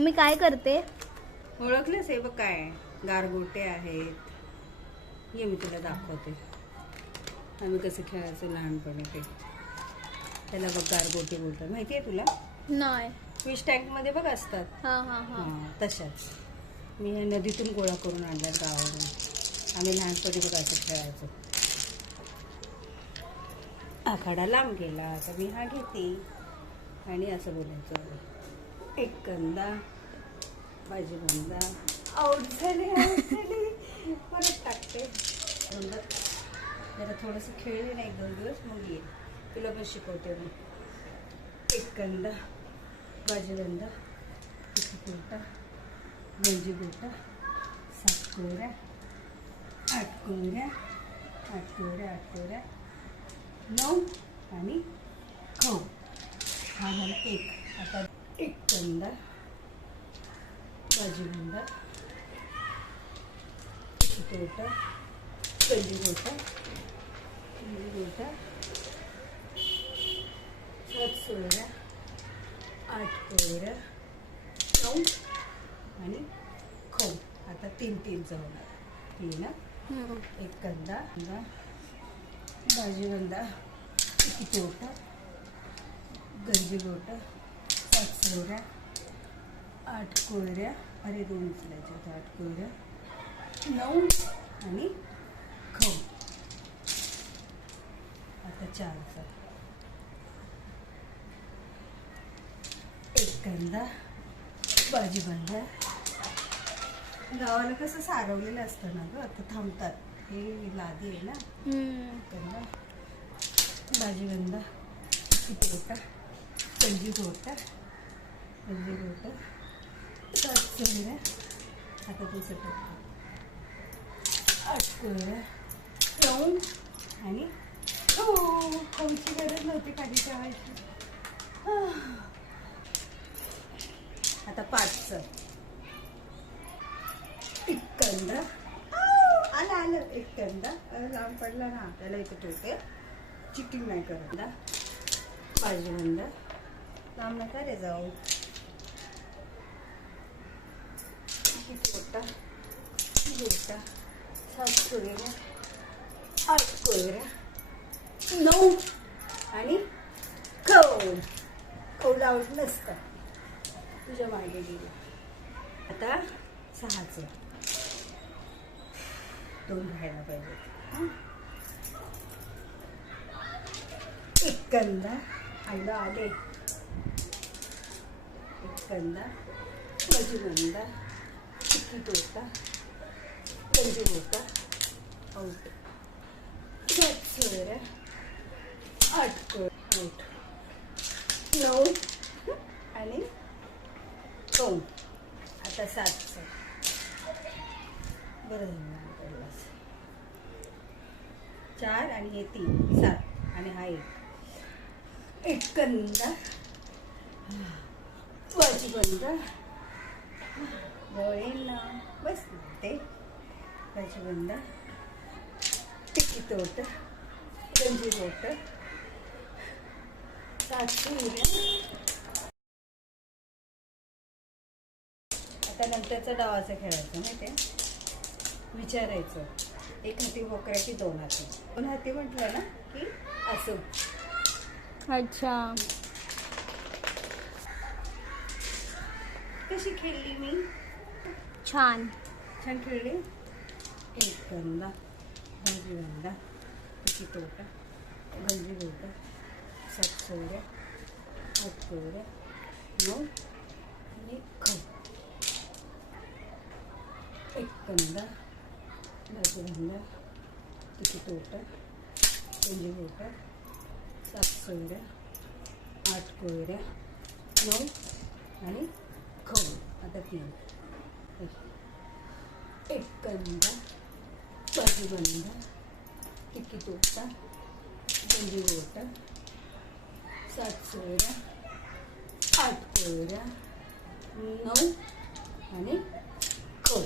मी काय करते? ओळखलेस हे बघ काय गारगोटे आहेत. ये मी तुला दाखवते आम्ही कसं खेळायचं लहानपणी ते. त्याला बघ गारगोटे बोलतात, माहिती आहे तुला? नाही. फिश टँक मध्ये बघ असतात. हा हा हा. तशाच मी ह्या नदीतून गोळा करून आणल्यात गावावरून. आम्ही लहानपणी बघ असं खेळायचो. आखाडा लांब गेला तर मी हा घेते आणि असं बोलायचं, एक कंदा भाजी बंदा आऊट झाली परत टाकते. जरा थोडंसं खेळले ना 1-2 दिवस मग येईल. तुला पण शिकवते मी. एक कंदा भाजी बंदा तिखी गोटा गंजी गोटा 7 कोऱ्या 8 कोऱ्या 8 कोऱ्या 8 कोऱ्या 9 आणि खाऊ. हा झाला 1. आता एक कंदा भाजी बंदा तिखी गोटा गंजी गोटा 7 सोऱ्या 8 कोऱ्या 9 आणि खाऊ. आता 3-3चं होणार. 3 ना. एक कंदा भाजी बंदा तिखी गोटा गंजी गोटा 7 सोऱ्या 8 कोऱ्या अरे 2 उचलायच्या 8 कोऱ्या 9 आणि खाऊ. आता 4चा एक कंदा भाजी बंदा. गावाला कसं सारवलेलं असतं ना ग, तर थांबतात. हे लादी आहे ना. कंदा भाजी बंदा तिखी गोटा गंजी गोटा 7 सोऱ्या. आता दुसरं टाकतो 8 कोऱ्या 9 आणि खाऊची गरज नव्हती खाली ठेवायची. आता 5चं एक कंदा आलं एक कंदा लांब पडला ना. त्याला इथं ठेवते, चिटिंग नाही करत ना. भाजी बंदा लांब नका रे जाऊ. गोटा 7 कोऱ्या 8 कोऱ्या 9 आणि खाऊला आवड नसतं. तुझ्या मागे गेली. आता 6चं 2 राहायला पाहिजे. एक कंदा आले एक कंदा भाजी बंदा तिखी गोटा गंजी गोटा आऊट 7 सोऱ्या 8 कोऱ्या आऊट 9 आणि खाऊ. आता 7चं बरं झालं 4 आणि हे 3 7 आणि हा 1 कंदा भाजी बंदा ना बस ते भाजी बंदा तिखी गोटा गंजी गोटा 7 सोऱ्या. आता नंतरचा डावाचं खेळायचं माहिती आहे. विचारायचं 1 हाती मोकळ्या की 2 हाती. 2 हाती म्हटलं ना की असं. अच्छा. कशी खेळली मी? छान खेळली. एक कंदा भाजी बंदा तिखी गोटा गंजी गोटा 7 सोऱ्या 8 कोऱ्या 9 आणि खाऊ. एक कंदा भाजी बंदा तिखी गोटा गंजी गोटा 7 सोऱ्या 8 कोऱ्या 9 आणि खाऊ. आता 3 एक कंदा भाजी बंदा तिखी गोटा गंजी गोटा 7 सोऱ्या 8 कोऱ्या 9 आणि खाऊ.